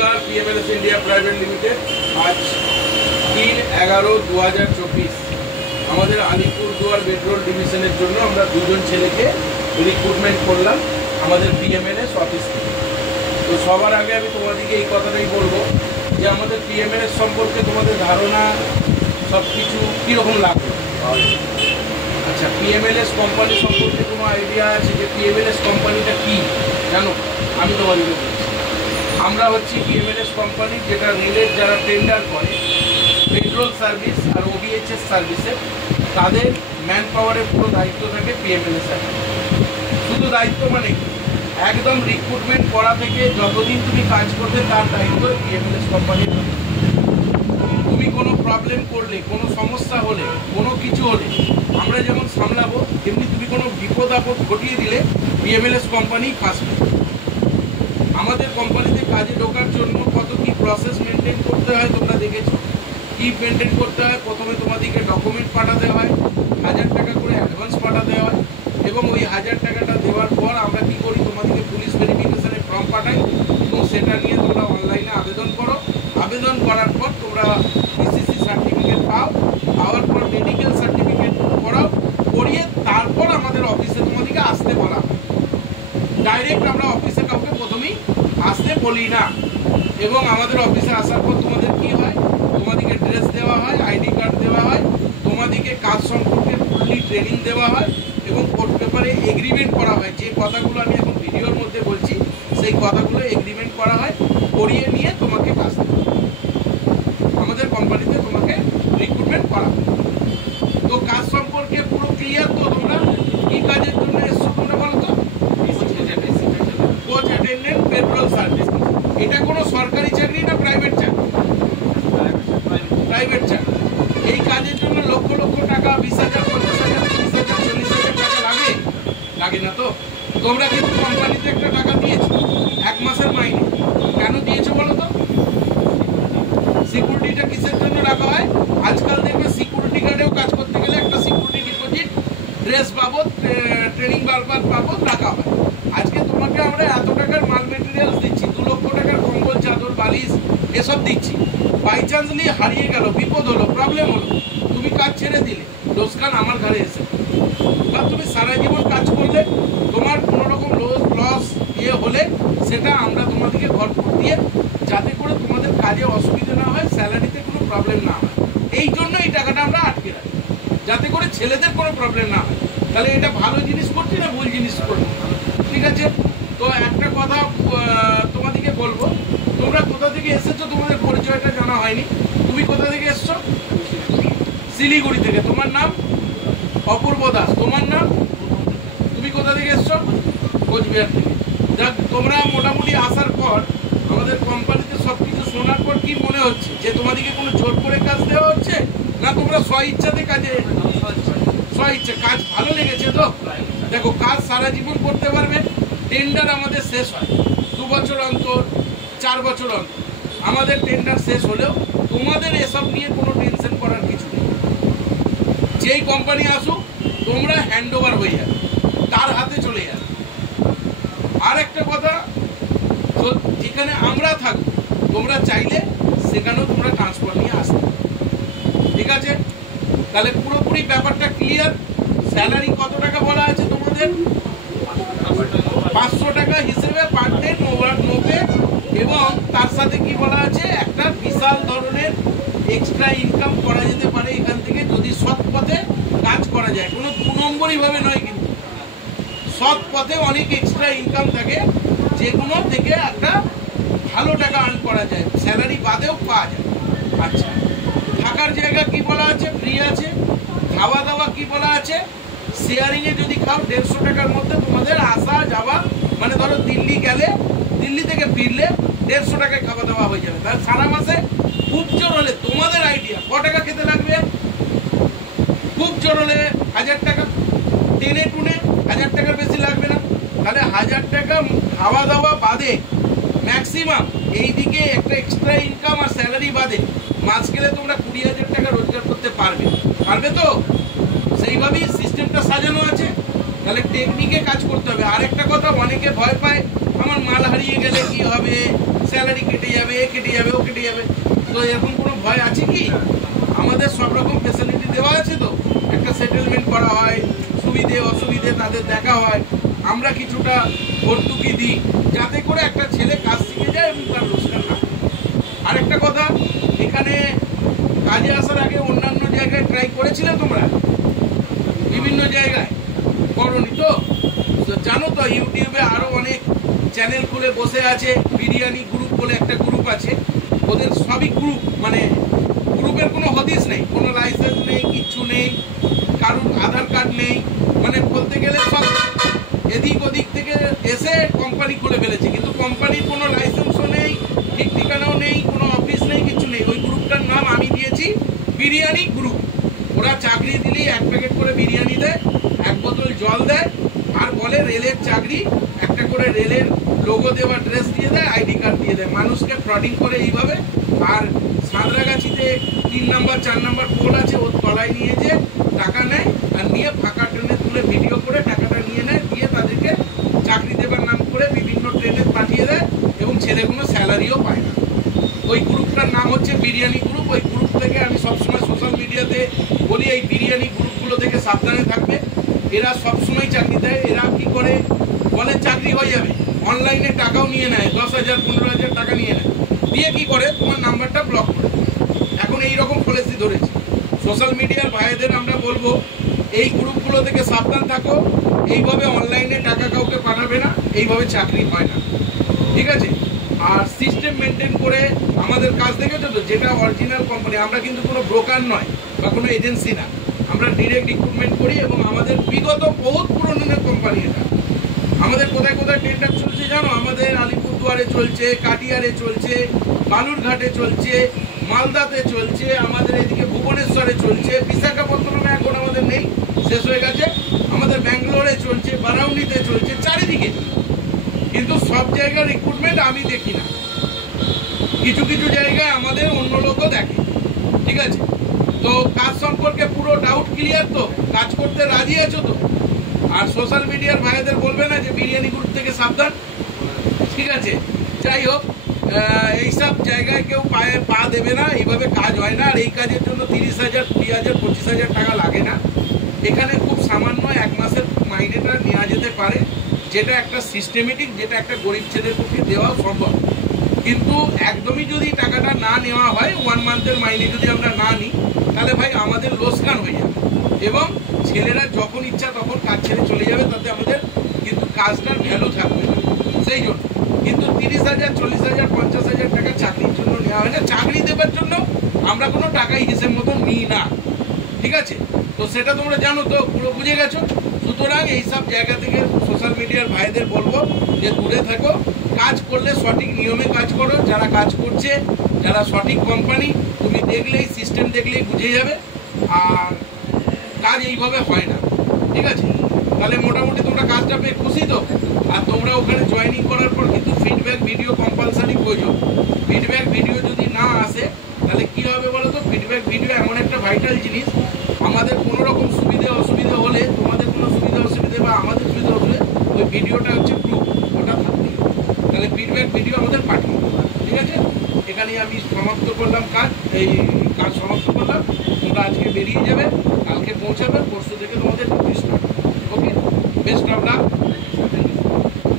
নমস্কার, PMLS India private limited. আজ 3/11/2024 আমাদের আলিপুরদুয়ার মেট্রোল ডিভিশনের জন্য আমরা দুজন ছেলেকে রিক্রুটমেন্ট করলাম আমাদের পিএমএলএস অফিস থেকে। তো সবার আগে আমি তোমাদেরকে এই কথাটাই বলবো যে আমাদের পিএমএলএস সম্পর্কে তোমাদের ধারণা সব কিছু কীরকম লাগবে। আচ্ছা, পিএমএলএস কোম্পানি সম্পর্কে কোনো আইডিয়া আছে যে পিএমএলএস কোম্পানিটা কী জানো? আমি তোমাদেরকে বলছি। আমরা হচ্ছি পিএমএলএস কোম্পানি, যেটা রেলের যারা টেন্ডার করে পেট্রোল সার্ভিস আর ওবিএইচএস সার্ভিসে, তাদের ম্যান পাওয়ারের পুরো দায়িত্ব থাকে পিএমএলএস এর। শুধু দায়িত্ব মানে একদম রিক্রুটমেন্ট করা থেকে যতদিন তুমি কাজ করবে তার দায়িত্ব পিএমএলএস কোম্পানির। তুমি কোনো প্রবলেম করলে, কোনো সমস্যা হলে, কোনো কিছু হলে আমরা যেমন সামলাবো, তেমনি তুমি কোনো বিপদ আপদ ঘটিয়ে দিলে পিএমএলএস কোম্পানি ফাঁসবে। আমাদের কোম্পানিতে কাজে ঢোকার জন্য কত কী প্রসেস মেনটেন করতে হয় তোমরা দেখেছো। কী মেনটেন করতে হয়? প্রথমে তোমাদেরকে ডকুমেন্ট পাঠাতে হয়, 1000 টাকা করে অ্যাডভান্স পাঠাতে হয়, এবং ওই 1000 টাকাটা দেওয়ার পর আমরা কী করি, তোমাদেরকে পুলিশ ভেরিফিকেশনের ফর্ম পাঠাই, এবং সেটা নিয়ে তোমরা অনলাইনে আবেদন করো। আবেদন করার পর তোমরা পিসিসি সার্টিফিকেট পাও, পাওয়ার পর মেডিকেল সার্টিফিকেট করাও, করিয়ে তারপর আমাদের অফিসে তোমাদেরকে আসতে বলা। ডাইরেক্ট আমরা অফিসে কাউকে প্রথমেই আসতে বলি না। এবং আমাদের অফিসে আসার পর তোমাদের কি হয়, তোমাদেরকে ড্রেস দেওয়া হয়, আইডি কার্ড দেওয়া হয়, তোমাদেরকে কাজ সম্পর্কে ফুললি ট্রেনিং দেওয়া হয়, এবং কোর্ট পেপারে এগ্রিমেন্ট করা হয়। যে কথাগুলো আমি এখন ভিডিওর মধ্যে বলছি সেই কথাগুলো এগ্রিমেন্ট করা হয়, করিয়ে নিয়ে তোমাকে কাজ দেওয়া হয়। আমাদের কোম্পানিতে তোমাকে রিক্রুটমেন্ট করা হয়। তো কাজ সম্পর্কে পুরো ক্লিয়ার তো? তোমরা কি কাজের জন্য এসছো তোমরা বলো তো? Coach attendant petrol service. এটা কোনো সরকারি চাকরি না প্রাইভেট চাকরি? প্রাইভেট চাকরি। এই কাজের জন্য লক্ষ লক্ষ টাকা, 20,000, 50,000, 30,000, 40,000 টাকা লাগে? লাগে না তো? তোমরা কিন্তু কোম্পানিতে একটা টাকা দিয়েছো 1 মাসের মাইনে। কেন দিয়েছো বলো তো? সিকিউরিটিটা কিসের জন্য রাখা হয়? আজকাল দেখবে সিকিউরিটি গার্ডেও কাজ করতে গেলে একটা সিকিউরিটি ডিপোজিট ড্রেস বাবদ, ট্রেনিং বাবদ রাখা হয়। আজকে তোমাকে আমরা এত টাকার মাল মেটেরিয়ালস দিচ্ছি, 2 লক্ষ টাকার কম্বল, চাদর, বালিশ এসব দিচ্ছি। বাই চান্সলি হারিয়ে গেল, বিপদ হলো, প্রবলেম হলো, তুমি কাজ ছেড়ে দিলে, লোকসান আমার ঘরে এসে। বা তুমি সারা জীবন কাজ করলে, তোমার কোনো রকম লস হলে সেটা আমরা তোমাদেরকে ভরপুর দিয়ে, যাতে করে তোমাদের কাজে অসুবিধা না হয়, স্যালারিতে কোনো প্রবলেম না হয়। এই জন্য এই টাকাটা আমরা আটকে রাখি, যাতে করে ছেলেদের কোনো প্রবলেম না হয়। তাহলে এটা ভালো জিনিস করছি না ভুল জিনিস করছি? ঠিক আছে। তো একটা কথা তোমাদেরকে বলবো, তোমরা কোথা থেকে এসেছো তোমাদের পরিচয়টা জানা হয়নি। তুমি কোথা থেকে এসছো? শিলিগুড়ি থেকে। তোমার নাম? অপূর্ব দাস। তোমার নাম? তুমি কোথা থেকে এসছো? কোচবিহার থেকে। যাক, তোমরা মোটামুটি আসার পর আমাদের কোম্পানিতে সব কিছু শোনার পর কি মনে হচ্ছে, যে তোমাদেরকে কোনো জোর করে কাজ দেওয়া হচ্ছে, না তোমরা স্ব ইচ্ছাতে কাজে? স্ব ইচ্ছা। কাজ ভালো লেগেছে তো? দেখো, কাজ সারা জীবন করতে পারবে। টেন্ডার আমাদের শেষ হয় 2 বছর অন্তর, 4 বছর অন্তর। আমাদের টেন্ডার শেষ হলেও তোমাদের এসব নিয়ে কোনো টেনশন করার কিছু নেই। যেই কোম্পানি আসুক, তোমরা হ্যান্ড ওভার হয়ে যাবে, তার হাতে চলে যাবে। আর একটা কথা, যেখানে আমরা থাকবো তোমরা চাইলে সেখানেও তোমরা ট্রান্সফার নিয়ে আসতে। ঠিক আছে? তাহলে পুরোপুরি ব্যাপারটা ক্লিয়ার। স্যালারি কত টাকা বলা আছে তোমাদের? 500 টাকা হিসেবে পার ডে 90, এবং তার সাথে কি বলা আছে, একটা বিশাল ধরনের এক্সট্রা ইনকাম করা যেতে পারে এখান থেকে, যদি সৎ পথে কাজ করা যায়। কোনো 2 নম্বরই ভাবে নয়, কিন্তু সৎ পথে অনেক এক্সট্রা ইনকাম থাকে, যেগুলো থেকে একটা ভালো টাকা আর্ন করা যায়, স্যালারি বাদেও পাওয়া যায়। আচ্ছা, থাকার জায়গা কি বলা আছে? ফ্রি আছে। খাওয়া দাওয়া কি বলা আছে? শেয়ারিংয়ে যদি খাও 150 টাকার মধ্যে তোমাদের আসা যাওয়া, মানে ধরো দিল্লি গেলে, দিল্লি থেকে ফিরলে 150 টাকায় খাওয়া দাওয়া হয়ে যাবে। তাহলে সারা মাসে খুব জোর হলে, তোমাদের আইডিয়া, ক টাকা খেতে লাগবে? খুব জোর হলে 1000 টাকা, টেনে টুনে 1000 টাকার বেশি লাগবে না। তাহলে 1000 টাকা খাওয়া দাওয়া বাদে ম্যাক্সিমাম এইদিকে একটা এক্সট্রা ইনকাম আর স্যালারি বাদে মাস গেলে তোমরা 20,000 টাকা রোজগার করতে পারবে। পারবে তো? সেইভাবেই সিস্টেমটা সাজানো আছে। তাহলে টেকনিকে কাজ করতে হবে। আরেকটা কথা, অনেকে ভয় পায়, আমার মাল হারিয়ে গেলে কি হবে, স্যালারি কেটে যাবে, কেটে যাবে, ও কেটে যাবে, তো এরকম কোনো ভয় আছে কি? আমাদের সব রকম ফেসিলিটি দেওয়া আছে, তো একটা সেটেলমেন্ট করা হয়, সুবিধে অসুবিধে তাদের দেখা হয়, আমরা কিছুটা ভর্তুকি দিই যাতে করে একটা ছেলে কাজ শিখে যায় এবং তার লোকসান না। আরেকটা কথা, এখানে কাজে আসার আগে অন্যান্য জায়গায় ট্রাই করেছিলে তোমরা? বিভিন্ন জায়গায় করনি তো? জানো তো ইউটিউবে আরো অনেক চ্যানেল খুলে বসে আছে, বিরিয়ানি গ্রুপ বলে একটা গ্রুপ আছে, ওদের সবই গ্রুপ, মানে গ্রুপের কোনো হদিস নেই, কোনো লাইসেন্স নেই, কিচ্ছু নেই, কারোর আধার কার্ড নেই, মানে বলতে গেলে সব এদিক ওদিক থেকে এসে কোম্পানি খুলে ফেলেছে, কিন্তু কোম্পানির কোনো লাইসেন্সও নেই, ঠিক ঠিকানাও নেই, কোনো অফিস নেই, কিছু নেই। ওই গ্রুপটার নাম আমি দিয়েছি বিরিয়ানি গ্রুপ। ওরা চাকরি দিলেই 1 প্যাকেট করে বিরিয়ানি দেয়, 1 বোতল জল দেয়, আর বলে রেলের চাকরি, একটা করে রেলের লোগো দেওয়া ড্রেস দিয়ে দেয়, আইডি কার্ড দিয়ে দেয়, মানুষকে ফ্রডিং করে এইভাবে। আর সাঁতরাগাছিতে 3 নম্বর 4 নম্বর পোল আছে, ওর তলায় নিয়ে যে টাকা নেয়, আর নিয়ে ফাঁকা ট্রেনে তুলে ভিডিও করে টাকাটা নিয়ে নেয়, দিয়ে তাদেরকে চাকরি দেবার নাম করে বিভিন্ন ট্রেনে পাঠিয়ে দেয়, এবং ছেলে কোনো স্যালারিও পায় না। ওই গ্রুপটার নাম হচ্ছে বিরিয়ানি গ্রুপ। ওই গ্রুপ থেকে আমি সবসময় সোশ্যাল মিডিয়াতে বলি এই বিরিয়ানি গ্রুপগুলো থেকে সাবধানে থাকবে, এরা সবসময় চাকরি দেয়। এরা কি করে বলে চাকরি হয়ে যাবে, অনলাইনে টাকাও নিয়ে নেয়, 10,000 15,000 টাকা নিয়ে নেয়, দিয়ে কি করে তোমার নাম্বারটা ব্লক করে। এখন এইরকম পলিসি ধরেছে। সোশ্যাল মিডিয়ার ভাইদের আমরা বলবো এই গ্রুপগুলো থেকে সাবধান থাকো, এইভাবে অনলাইনে টাকা কাউকে পাঠাবে না, এইভাবে চাকরি হয় না, ঠিক আছে? আর সিস্টেম মেনটেন করে আমাদের কাজ দেখেছো তো, যেটা অরিজিনাল কোম্পানি, আমরা কিন্তু কোনো ব্রোকার নয় বা কোনো এজেন্সি না, আমরা ডিরেক্ট রিক্রুটমেন্ট করি, এবং আমাদের বিগত বহুত পুরনো কোম্পানি এটা। আমাদের কোথায় কোথায় টেন্ডার চলছে জানো? আমাদের আলিপুরদুয়ারে চলছে, কাটিয়ারে চলছে, বালুরঘাটে চলছে, মালদাতে চলছে, আমাদের এদিকে ভুবনেশ্বরে চলছে, বিশাখাপত্তনমে এখন আমাদের নেই, শেষ হয়ে গেছে, আমাদের ব্যাঙ্গালোরে চলছে, বারাউনিতে চলছে, চারিদিকে। কিন্তু সব জায়গায় রিক্রুটমেন্ট আমি দেখি না, কিছু কিছু জায়গায় আমাদের অন্য লোকও দেখে, ঠিক আছে? তো কাজ সম্পর্কে পুরো ডাউট ক্লিয়ার তো? কাজ করতে রাজি আছো তো? আর সোশ্যাল মিডিয়ার ভাইদের বলবে না যে বিরিয়ানি গ্রুপ থেকে সাবধান, ঠিক আছে? যাই হোক, এইসব জায়গায় কেউ পায়ে পা দেবে না, এইভাবে কাজ হয় না। আর এই কাজের জন্য 30,000 20,000 25,000 টাকা লাগে না। এখানে খুব সামান্য 1 মাসের মাইনেটা নেওয়া যেতে পারে, যেটা একটা সিস্টেমেটিক, যেটা একটা গরিব ছেলের পক্ষে দেওয়া সম্ভব। কিন্তু একদমই যদি টাকাটা না নেওয়া হয়, 1 মান্থের মাইনে যদি আমরা না নিই, তাহলে ভাই আমাদের লোকসান হয়ে যাবে, এবং ছেলেরা যখন ইচ্ছা তখন কাজ ছেড়ে চলে যাবে, তাতে আমাদের কিন্তু কাজটার ভ্যালু থাকবে না। সেই জন্য কিন্তু 30,000 40,000 50,000 টাকা চাকরির জন্য নেওয়া হয় না। চাকরি দেবার জন্য আমরা কোনো টাকাই হিসেব মতো নিই না, ঠিক আছে? তো সেটা তোমরা জানো তো, পুরো বুঝে গেছো। সুতরাং এইসব জায়গা থেকে সোশ্যাল মিডিয়ার ভাইদের বলবো যে দূরে থাকো, কাজ করলে সঠিক নিয়মে কাজ করো। যারা কাজ করছে, যারা সঠিক কোম্পানি, তুমি দেখলেই সিস্টেম দেখলেই বুঝে যাবে। আর কাজ এইভাবে হয় না, ঠিক আছে? তাহলে মোটামুটি তোমরা কাজটা পেয়ে খুশি তো? আর তোমরা ওখানে জয়েনিং করার পর কিন্তু ফিডব্যাক ভিডিও কম্পালসারি প্রয়োজন। ফিডব্যাক ভিডিও যদি না আসে তাহলে কি হবে বলো তো? ফিডব্যাক ভিডিও এমন একটা ভাইটাল জিনিস, আমাদের কোনো রকম সুবিধে অসুবিধা হলে, তোমাদের কোনো সুবিধা অসুবিধে বা আমাদের সুবিধা হলে, ওই ভিডিওটা হচ্ছে প্রুফ, ওটা থাকবে। তাহলে ফিডব্যাক ভিডিও আমাদের পাঠিয়ে, ঠিক আছে? এখানেই আমি সমাপ্ত করলাম কাজ, এই কাজ সমাপ্ত করলাম। তোমরা আজকে বেরিয়ে যাবে, কালকে পৌঁছাবে, পরশু থেকে তোমাদের duty start. Okay, best of luck.